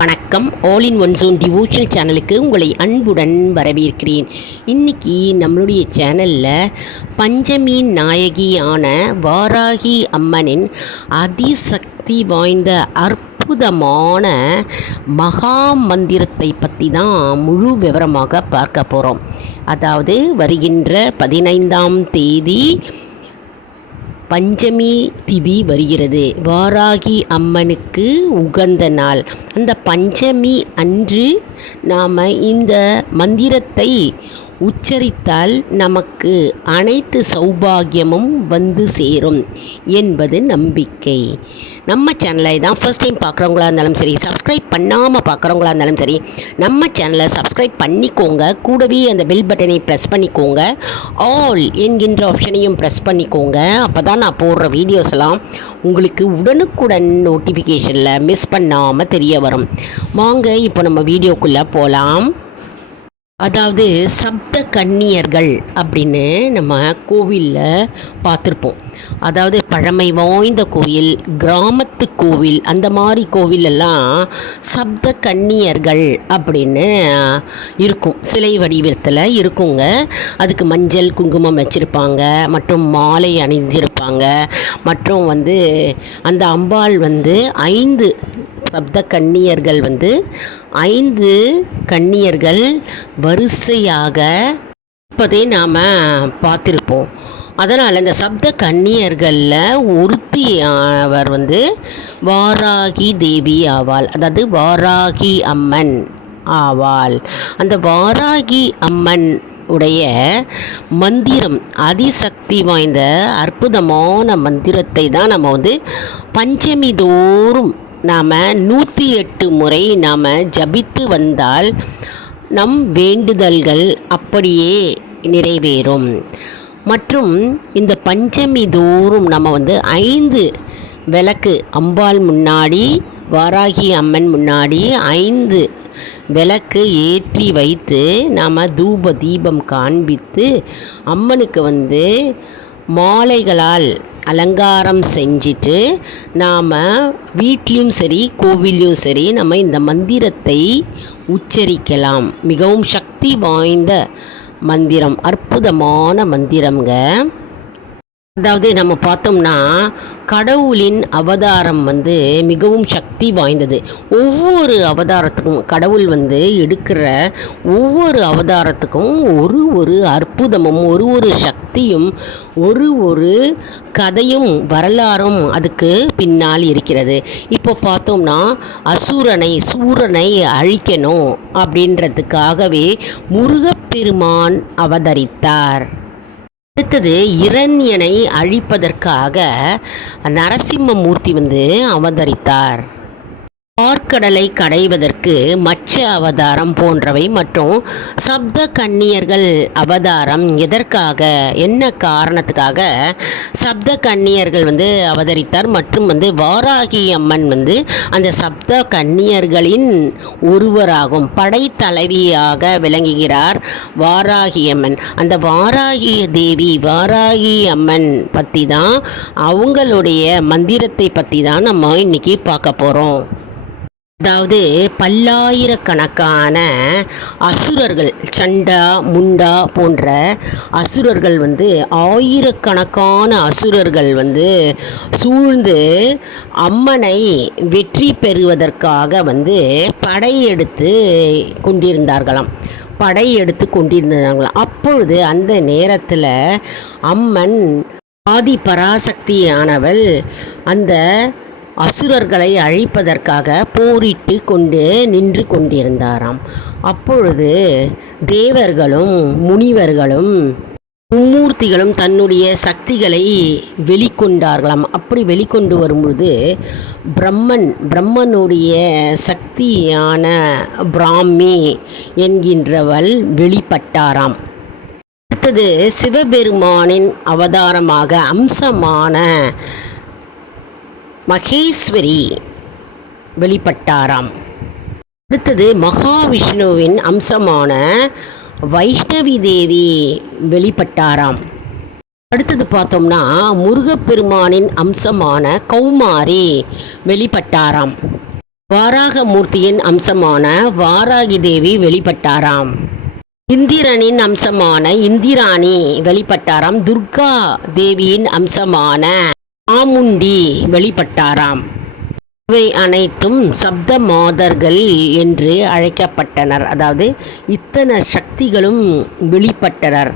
வணக்கம். All in one zone devotional சேனலுக்கு உங்களை அன்புடன் வரவேற்கிறேன். இன்னைக்கு நம்மளுடைய சேனலில் பஞ்சமி நாயகியான வாராகி அம்மனின் அதிசக்தி வாய்ந்த அற்புதமான மகா மந்திரத்தை பற்றி தான் முழு விவரமாக பார்க்க போகிறோம் அதாவது வருகின்ற பதினைந்தாம் தேதி பஞ்சமி திதி வருகிறது. வாராகி அம்மனுக்கு உகந்த நாள். அந்த பஞ்சமி அன்று நாம் இந்த மந்திரத்தை உச்சரித்தால் நமக்கு அனைத்து சௌபாகியமும் வந்து சேரும் என்பது நம்பிக்கை. நம்ம சேனலை தான் ஃபஸ்ட் டைம் பார்க்குறவங்களா இருந்தாலும் சரி சப்ஸ்கிரைப் பண்ணாமல் பார்க்குறவங்களா இருந்தாலும் சரி நம்ம சேனலை சப்ஸ்கிரைப் பண்ணிக்கோங்க. கூடவே அந்த பெல் பட்டனை ப்ரெஸ் பண்ணிக்கோங்க. ஆல் என்கின்ற ஆப்ஷனையும் ப்ரெஸ் பண்ணிக்கோங்க. அப்போ தான் நான் போடுற வீடியோஸ் எல்லாம் உங்களுக்கு உடனுக்குடன் நோட்டிஃபிகேஷனில் மிஸ் பண்ணாமல் தெரிய வரும். வாங்க இப்போ நம்ம வீடியோக்குள்ளே போகலாம் அதாவது சப்த கன்னியர்கள் அப்படின்னு நம்ம கோவிலில் பார்த்துருப்போம். அதாவது பழமை வாய்ந்த கோயில் கிராமத்து கோவில் அந்த மாதிரி கோவிலெல்லாம் சப்த கன்னியர்கள் அப்படின்னு இருக்கும். சிலை வடிவத்தில் இருக்குங்க. அதுக்கு மஞ்சள் குங்குமம் வச்சுருப்பாங்க. மற்றும் மாலை அணிந்திருப்பாங்க. மற்றும் வந்து அந்த அம்பாள் வந்து ஐந்து சப்த கன்னியர்கள் வந்து ஐந்து கன்னியர்கள் வரிசையாக இருப்பதை நாம் பார்த்துருப்போம். அதனால் இந்த சப்த கன்னியர்களில் ஒருத்தி அவர் வந்து வாராகி தேவி ஆவாள். அதாவது வாராகி அம்மன் ஆவாள். அந்த வாராகி அம்மன் உடைய மந்திரம் அதிசக்தி வாய்ந்த அற்புதமான மந்திரத்தை தான் நம்ம வந்து பஞ்சமி தோறும் நாம் நூற்றி எட்டு முறை நாம் ஜபித்து வந்தால் நம் வேண்டுதல்கள் அப்படியே நிறைவேறும். மற்றும் இந்த பஞ்சமி தோறும் நம்ம வந்து ஐந்து விளக்கு அம்பாள் முன்னாடி வாராகி அம்மன் முன்னாடி ஐந்து விளக்கு ஏற்றி வைத்து நாம் தூப தீபம் காண்பித்து அம்மனுக்கு வந்து மாலைகளால் அலங்காரம் செஞ்சுட்டு நாம் வீட்லேயும் சரி கோவில்லையும் சரி நம்ம இந்த மந்திரத்தை உச்சரிக்கலாம். மிகவும் சக்தி வாய்ந்த மந்திரம் அற்புதமான மந்திரம்ங்க. அதாவது நம்ம பார்த்தோம்னா கடவுளின் அவதாரம் வந்து மிகவும் சக்தி வாய்ந்தது. ஒவ்வொரு அவதாரத்துக்கும் கடவுள் வந்து எடுக்கிற ஒவ்வொரு அவதாரத்துக்கும் ஒரு ஒரு அற்புதமும் ஒரு ஒரு சக்தி சக்தியும் ஒரு ஒரு கதையும் வரலாறும் அதுக்கு பின்னால் இருக்கிறது. இப்போ பார்த்தோம்னா அசுரனை சூரனை அழிக்கணும் அப்படின்றதுக்காகவே முருகப்பெருமான் அவதரித்தார். அடுத்தது இரண்யனை அழிப்பதற்காக நரசிம்மமூர்த்தி வந்து அவதரித்தார். பார்க்கடலை கடைவதற்கு மச்ச அவதாரம் போன்றவை மற்றும் சப்த கன்னியர்கள் அவதாரம் எதற்காக என்ன காரணத்துக்காக சப்த கன்னியர்கள் வந்து அவதரித்தார் மற்றும் வந்து வாராகி அம்மன் வந்து அந்த சப்த கன்னியர்களின் ஒருவராகும் படைத்தலைவியாக விளங்குகிறார் வாராகி அம்மன். அந்த வாராகி தேவி வாராகி அம்மன் பற்றி தான் அவங்களுடைய மந்திரத்தை பற்றி தான் நம்ம இன்றைக்கி பார்க்க போகிறோம் அதாவது பல்லாயிரக்கணக்கான அசுரர்கள் சண்டா முண்டா போன்ற அசுரர்கள் வந்து ஆயிரக்கணக்கான அசுரர்கள் வந்து சூழ்ந்து அம்மனை வெற்றி பெறுவதற்காக வந்து படையெடுத்து கொண்டிருந்தார்களாம். படை எடுத்து கொண்டிருந்தாங்களாம் அப்பொழுது அந்த நேரத்தில் அம்மன் ஆதி பராசக்தியானவள் அந்த அசுரர்களை அழிப்பதற்காக போரிட்டு கொண்டு நின்று கொண்டிருந்தாராம். அப்பொழுது தேவர்களும் முனிவர்களும் மும்மூர்த்திகளும் தன்னுடைய சக்திகளை வெளிக்கொண்டார்களாம். அப்படி வெளிக்கொண்டு வரும்பொழுது பிரம்மன் பிரம்மனுடைய சக்தியான பிராமி என்கின்றவள் வெளிப்பட்டாராம். அடுத்தது சிவபெருமானின் அவதாரமாக அம்சமான மகேஸ்வரி வெளிப்பட்டாராம். அடுத்தது மகாவிஷ்ணுவின் அம்சமான வைஷ்ணவி தேவி வெளிப்பட்டாராம். அடுத்தது பார்த்தோம்னா முருகப்பெருமானின் அம்சமான கௌமாரி வெளிப்பட்டாராம். வாராகமூர்த்தியின் அம்சமான வாராகி தேவி வெளிப்பட்டாராம். இந்திரனின் அம்சமான இந்திராணி வெளிப்பட்டாராம். துர்கா தேவியின் அம்சமான ஆமுண்டி வெளிப்பட்டாராம். இவை அனைத்தும் சப்த மாதர்கள் என்று அழைக்கப்பட்டனர். அதாவது இத்தனை சக்திகளும் வெளிப்பட்டனர்.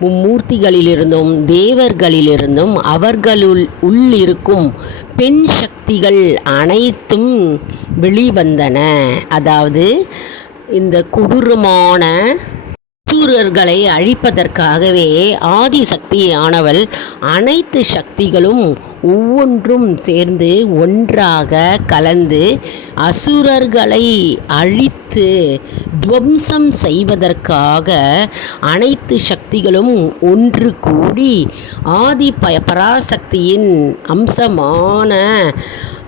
மும்மூர்த்திகளிலிருந்தும் தேவர்களிலிருந்தும் அவர்களுள் உள்ளிருக்கும் பெண் சக்திகள் அனைத்தும் வெளிவந்தன. அதாவது இந்த கொடூரமான அசுரர்களை அழிப்பதற்காகவே ஆதிசக்தியானவள் அனைத்து சக்திகளும் ஒவ்வொன்றும் சேர்ந்து ஒன்றாக கலந்து அசுரர்களை அழித்து துவம்சம் செய்வதற்காக அனைத்து சக்திகளும் ஒன்று கூடி ஆதி ப பராசக்தியின் அம்சமான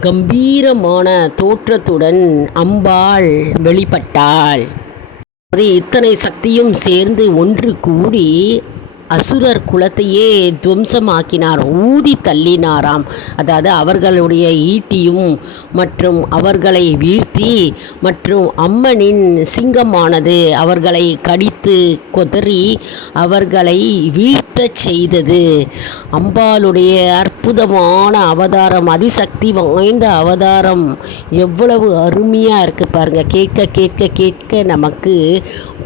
கம்பீரமான தோற்றத்துடன் அம்பாள் வெளிப்பட்டாள். இத்தனை சக்தியும் சேர்ந்து ஒன்று கூடி அசுரர் குலத்தையே துவம்சமாக்கினார் ஊதி தள்ளினாராம். அதாவது அவர்களுடைய ஈட்டியும் மற்றும் அவர்களை வீழ்த்தி மற்றும் அம்மனின் சிங்கமானது அவர்களை கடித்து கொதறி அவர்களை வீழ்த்தச் செய்தது. அம்பாளுடைய அற்புதமான அவதாரம் அதிசக்தி வாய்ந்த அவதாரம் எவ்வளவு அருமையாக இருக்குது பாருங்கள் கேட்க கேட்க கேட்க நமக்கு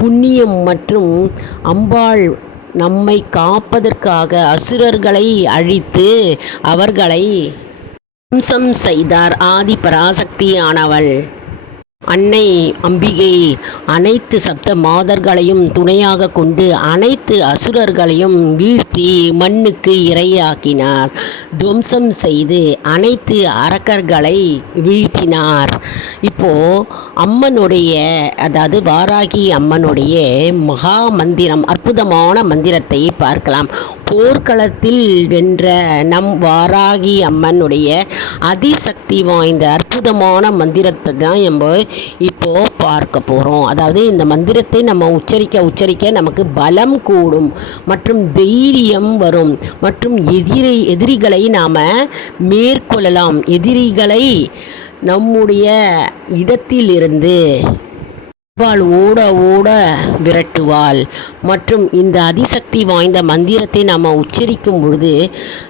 புண்ணியம் மற்றும் அம்பாள் நம்மை காப்பதற்காக அசுரர்களை அழித்து அவர்களை துவம்சம் செய்தார் ஆதி பராசக்தியானவள் அன்னை அம்பிகை அனைத்து சப்த மாதர்களையும் துணையாக கொண்டு அனைத்து அசுரர்களையும் வீழ்த்தி மண்ணுக்கு இரையாக்கினார். துவம்சம் செய்து அனைத்து அரக்கர்களை வீழ்த்தினார். இப்போ அம்மனுடைய அதாவது வாராகி அம்மனுடைய மகா மந்திரம் அற்புதமான மந்திரத்தை பார்க்கலாம். போர்க்களத்தில் வென்ற நம் வாராகி அம்மனுடைய அதிசக்தி வாய்ந்த அற்புதமான மந்திரத்தை தான் நம்ம இப்போது பார்க்க போகிறோம் அதாவது இந்த மந்திரத்தை நம்ம உச்சரிக்க உச்சரிக்க நமக்கு பலம் கூடும் மற்றும் தைரியம் வரும். மற்றும் எதிரி எதிரிகளை நாம் மேற்கொள்ளலாம். எதிரிகளை நம்முடைய இடத்திலிருந்து அம்பாள் ஓட ஓட விரட்டுவாள். மற்றும் இந்த அதிசக்தி வாய்ந்த மந்திரத்தை நாம் உச்சரிக்கும் பொழுது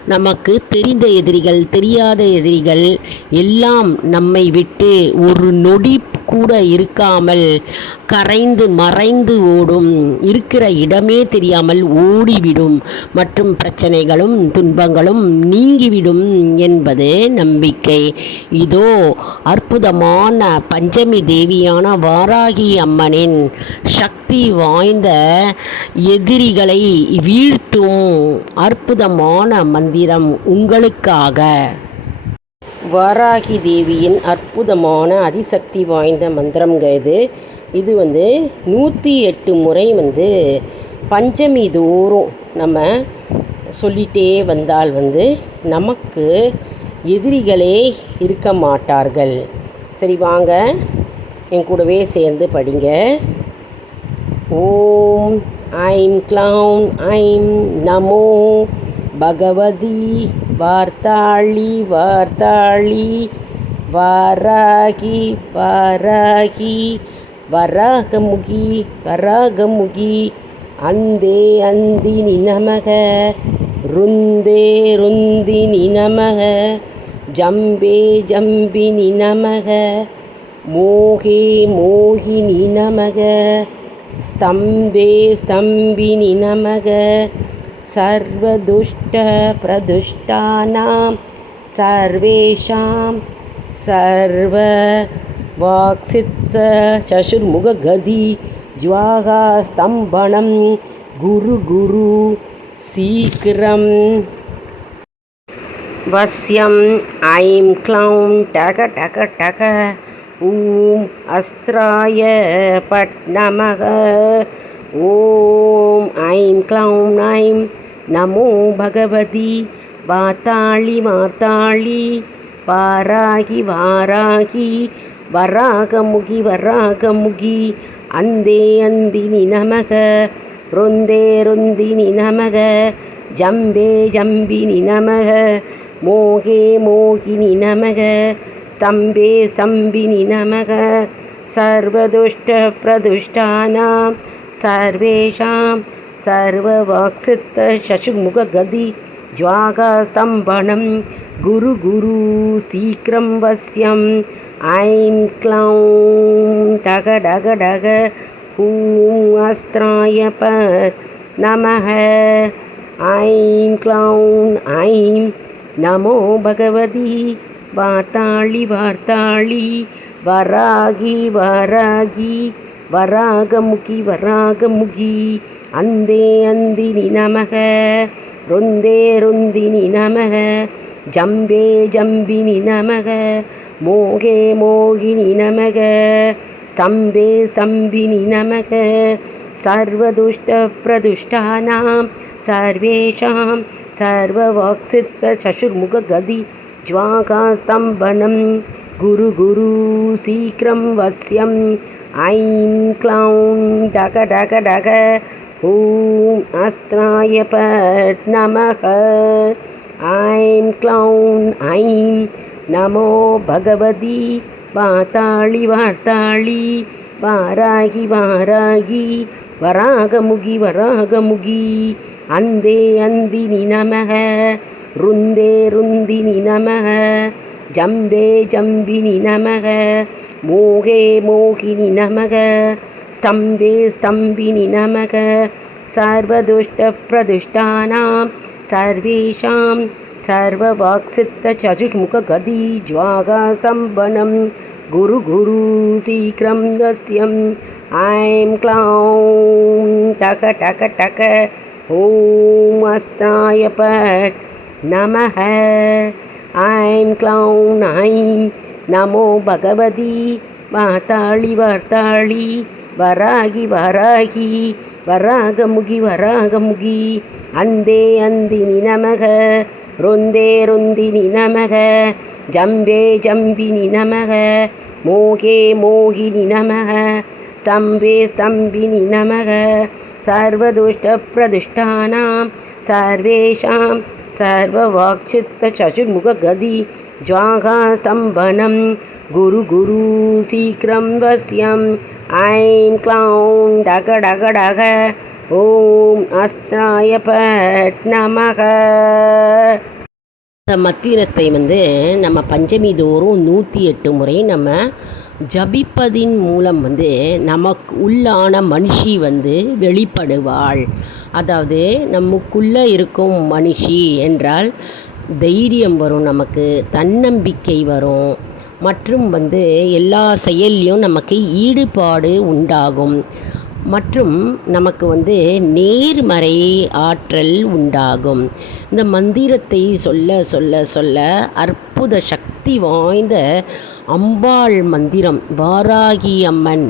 நமக்கு தெரிந்த எதிரிகள் தெரியாத எதிரிகள் எல்லாம் நம்மை விட்டு ஒரு நொடி கூட இருக்காமல் கரைந்து மறைந்து ஓடும். இருக்கிற இடமே தெரியாமல் ஓடிவிடும். மற்றும் பிரச்சனைகளும் துன்பங்களும் நீங்கிவிடும் என்பது நம்பிக்கை. இதோ அற்புதமான பஞ்சமி தேவியான வாராகி அம்மனின் சக்தி வாய்ந்த எதிரிகளை வீழ்த்தும் அற்புதமான மந்திரம் உங்களுக்காக. வாராகி தேவியின் அற்புதமான அதிசக்தி வாய்ந்த மந்திரம்ங்க இது. இது வந்து நூற்றி எட்டு முறை வந்து பஞ்சமி தோறும் நம்ம சொல்லிகிட்டே வந்தால் வந்து நமக்கு எதிரிகளே இருக்க மாட்டார்கள். சரி வாங்க. என் கூடவே சேர்ந்து படிங்க. ஓம் ஐம் க்ளௌம் ஐம் நமோ பகவதி வார்த்தாளி வார்த்தாளி வாராகி வாராகி வராகமுகி வராகமுகி அந்தே அந்தினி நமக ருந்தே ருந்தினி நமக ஜம்பே ஜம்பினி நமக மோகே மோகினி நமக ஸ்தம்பே ஸ்தம்பினி நமக सर्वदुष्टप्रदुष्टानां सर्वेषां सर्ववाक्सित्तचशुर्मुखगति ज्वाहास्तम्भनं गुरु गुरु सीघ्रं वस्यम् ऐं क्लौं टक टक टक ॐ अस्त्राय पट् नमः ஓம் ஐம் க்ளௌம் ஐம் நமோ பகவதி வாத்தாளி மாத்தாளி வாராகி வாராகி வராகமுகி வராகமுகி அந்தே அந்தினி நமக ரொந்தே ரொந்தினி நமக ஜம்பே ஜம்பினி நமக மோகே மோகினி நமக சம்பே சம்பினி நமக சர்வதுஷ்ட பிரதுஷ்டானாம் सर्वेषां सर्ववाक्सित्तशशुमुखगति ज्वागास्तम्भनं गुरु गुरु शीघ्रं वश्यम् ऐं क्लौं डग डग डग हूं अस्त्राय प नमः ऐं क्लौं ऐं नमो भगवती वार्ताळि वार्ताळि वरागि वरागि वरागमुखि वरागमुखि अन्दे अन्दिनि नमः रुन्दे रुन्दिनि नमः जम्बे जम्बिनि नमः मोघे मोहिनि नमः स्तम्भे स्तम्भिनि नमः सर्वदुष्टप्रदुष्टानां सर्वेषां सर्ववक्सितशुर्मुखगदि ज्वाकास्तम्भनं गुरुगुरुशीघ्रं वस्यं ஐம் க்ளௌம் டக டக டக ஓம் அஸ்திராய பட் நமக. ஐம் க்ளௌம் ஐம் நமோ பகவதி. வாத்தாளி வார்த்தாளி. வாராகி வாராகி. வராகமுகி வராகமுகி. அந்தே அந்தினி நமக. ருந்தே ருந்தினி நமக. ஜம்பே ஜம்பினி நமக. मोगे मोहिनि नमः। स्तम्भे स्तम्भिनि नमः। सर्वदुष्टप्रदुष्टानां सर्वेषां सर्ववाक्सित्तचतुष्मुखगति ज्वागास्तम्भनं गुरु गुरु शीघ्रं दस्यम् ऐं क्लौं टक टक टक ॐ अस्त्राय पट् नमः। ऐं क्लौं ऐं नमो भगवती वार्ताळि वार्ताळि वरागि वरागि वरागमुगि वरागमुगि अन्धे अन्दिनि नमः रुन्दे रुन्दिनि नमः जम्बे जम्बिनि नमः मोगे मोहिनि नमः स्तम्भे स्तम्भिनि नमः सर्वदुष्टप्रदुष्टानां सर्वेषां सर्ववाक्चित्तचतुर्मुखगति ज्वागास्तम्भनं गुरु गुरु शीघ्रं वश्यम् ऐं क्लौं डग डग डग ॐ अस्त्राय पट् நமக இந்த மத்திரத்தை வந்து நம்ம பஞ்சமி தோறும் நூற்றி எட்டு முறை நம்ம ஜபிப்பதின் மூலம் வந்து நமக்கு உள்ளான மனுஷி வந்து வெளிப்படுவாள். அதாவது நமக்குள்ளே இருக்கும் மனுஷி என்றால் தைரியம் வரும் நமக்கு தன்னம்பிக்கை வரும். மற்றும் வந்து எல்லா செயல்லையும் நமக்கு ஈடுபாடு உண்டாகும். மற்றும் நமக்கு வந்து நேர்மறை ஆற்றல் உண்டாகும். இந்த மந்திரத்தை சொல்ல சொல்ல சொல்ல அற்புத சக்தி வாய்ந்த அம்பாள் மந்திரம் வாராகி அம்மன்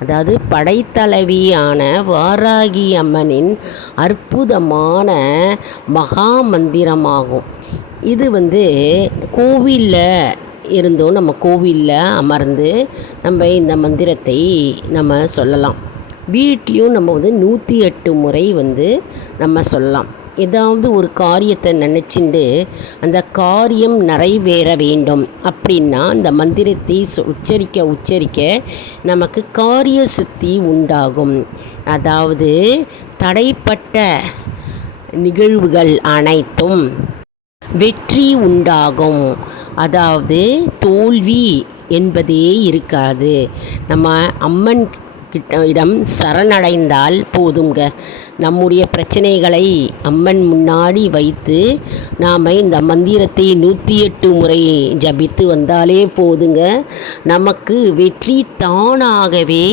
அதாவது படைத்தலைவியான வாராகி அம்மனின் அற்புதமான மகா மந்திரமாகும். இது வந்து கோவிலில் இருந்தும். நம்ம கோவிலில் அமர்ந்து நம்ம இந்த மந்திரத்தை நம்ம சொல்லலாம். வீட்லேயும் நம்ம வந்து நூற்றி எட்டு முறை வந்து நம்ம சொல்லலாம். ஏதாவது ஒரு காரியத்தை நினச்சிண்டு அந்த காரியம் நிறைவேற வேண்டும். அப்படின்னா அந்த மந்திரத்தை உச்சரிக்க உச்சரிக்க நமக்கு காரிய சித்தி உண்டாகும். அதாவது தடைப்பட்ட நிகழ்வுகள் அனைத்தும் வெற்றி உண்டாகும். அதாவது தோல்வி என்பதே இருக்காது. நம்ம அம்மன் கிட்ட இடம் சரணடைந்தால் போதுங்க நம்முடைய பிரச்சனைகளை அம்மன் முன்னாடி வைத்து நாம் இந்த மந்திரத்தை நூற்றி எட்டு முறை ஜபித்து வந்தாலே போதுங்க. நமக்கு வெற்றி தானாகவே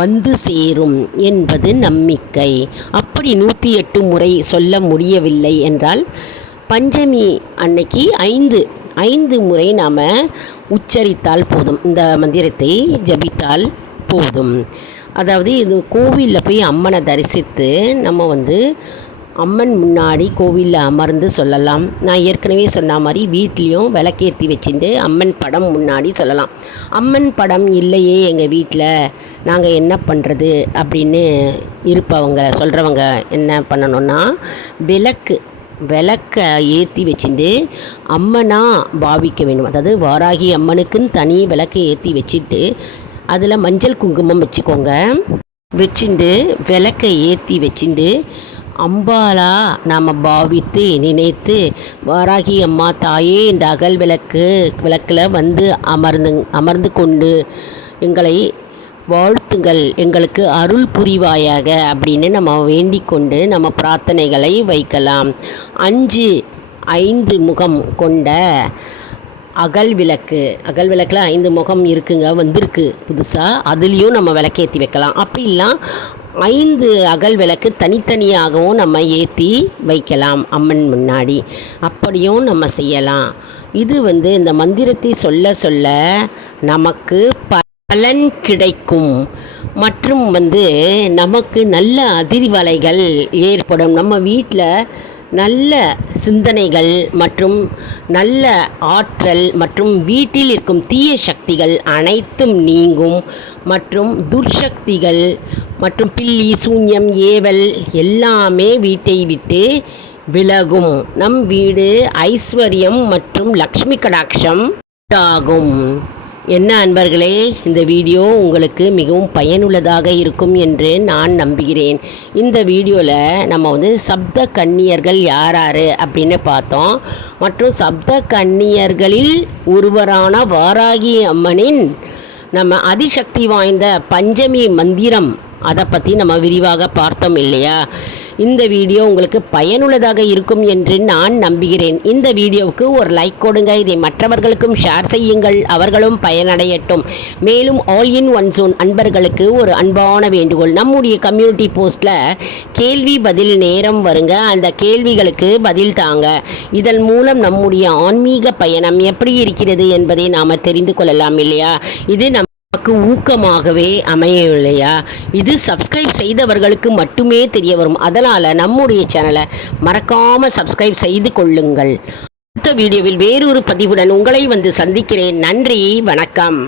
வந்து சேரும் என்பது நம்பிக்கை. அப்படி நூற்றி எட்டு முறை சொல்ல முடியவில்லை என்றால் பஞ்சமி அன்னைக்கு ஐந்து ஐந்து முறை நாம் உச்சரித்தால் போதும். இந்த மந்திரத்தை ஜபித்தால் போதும். அதாவது இது கோவிலில் போய் அம்மனை தரிசித்து நம்ம வந்து அம்மன் முன்னாடி கோவிலில் அமர்ந்து சொல்லலாம். நான் ஏற்கனவே சொன்ன மாதிரி வீட்லேயும் விளக்கேற்றி வச்சுட்டு அம்மன் படம் முன்னாடி சொல்லலாம். அம்மன் படம் இல்லையே எங்கள் வீட்டில் நாங்கள் என்ன பண்ணுறது அப்படின்னு இருப்பவங்க சொல்கிறவங்க என்ன பண்ணணும்னா விளக்கு விளக்க ஏற்றி வச்சுட்டு அம்மனாக பாவிக்க வேண்டும். அதாவது வாராகி அம்மனுக்குன்னு தனி விளக்கை ஏற்றி வச்சுட்டு அதில் மஞ்சள் குங்குமம் வச்சுக்கோங்க. வச்சுண்டு விளக்கை ஏற்றி வச்சுண்டு அம்பாலா நாம் பாவித்து நினைத்து வாராகி அம்மா தாயே இந்த அகல் விளக்கு விளக்கில் வந்து அமர்ந்து அமர்ந்து கொண்டு எங்களை வாழ்த்துங்கள். எங்களுக்கு அருள் புரிவாயாக அப்படின்னு நம்ம வேண்டிக் கொண்டு நம்ம பிரார்த்தனைகளை வைக்கலாம். அஞ்சு ஐந்து முகம் கொண்ட அகல் விளக்கு. அகல் விளக்கில் ஐந்து முகம் இருக்குங்க வந்திருக்கு புதுசாக அதுலேயும் நம்ம விளக்கேற்றி வைக்கலாம். அப்படி இல்லை ஐந்து அகல் விளக்கு தனித்தனியாகவும் நம்ம ஏற்றி வைக்கலாம் அம்மன் முன்னாடி. அப்படியும் நம்ம செய்யலாம். இது வந்து இந்த மந்திரத்தை சொல்ல சொல்ல நமக்கு பலன் கிடைக்கும். மற்றும் வந்து நமக்கு நல்ல அதிர்வலைகள் ஏற்படும். நம்ம வீட்டில் நல்ல சிந்தனைகள் மற்றும் நல்ல ஆற்றல் மற்றும் வீட்டில் இருக்கும் தீய சக்திகள் அனைத்தும் நீங்கும் மற்றும் துர்சக்திகள் மற்றும் பில்லி சூன்யம் ஏவல் எல்லாமே வீட்டை விட்டு விலகும். நம் வீடு ஐஸ்வர்யம் மற்றும் லக்ஷ்மி கடாட்சம் உண்டாகும். என்ன அன்பர்களே இந்த வீடியோ உங்களுக்கு மிகவும் பயனுள்ளதாக இருக்கும் என்று நான் நம்புகிறேன். இந்த வீடியோவில் நம்ம வந்து சப்த கன்னியர்கள் யார் யார் அப்படின்னு பார்த்தோம். மற்றும் சப்த கன்னியர்களில் ஒருவரான வாராகி அம்மனின் நம்ம அதிசக்தி வாய்ந்த பஞ்சமி மந்திரம் அதை பற்றி நம்ம விரிவாக பார்த்தோம் இல்லையா? இந்த வீடியோ உங்களுக்கு பயனுள்ளதாக இருக்கும் என்று நான் நம்புகிறேன். இந்த வீடியோவுக்கு ஒரு லைக் கொடுங்க. இதை மற்றவர்களுக்கும் ஷேர் செய்யுங்கள். அவர்களும் பயனடையட்டும். மேலும் ஆல் இன் ஒன் ஜோன் அன்பர்களுக்கு ஒரு அன்பான வேண்டுகோள். நம்முடைய கம்யூனிட்டி போஸ்ட்டில் கேள்வி பதில் நேரம் வருங்க. அந்த கேள்விகளுக்கு பதில் தாங்க. இதன் மூலம் நம்முடைய ஆன்மீக பயணம் எப்படி இருக்கிறது என்பதை நாம் தெரிந்து கொள்ளலாம் இல்லையா? இது நம் நமக்கு ஊக்கமாகவே அமையும் இல்லையா இது சப்ஸ்கிரைப் செய்தவர்களுக்கு மட்டுமே தெரிய வரும். அதனால் நம்முடைய சேனலை மறக்காமல் சப்ஸ்கிரைப் செய்து கொள்ளுங்கள். அடுத்த வீடியோவில் வேறொரு பதிவுடன் உங்களை வந்து சந்திக்கிறேன். நன்றி வணக்கம்.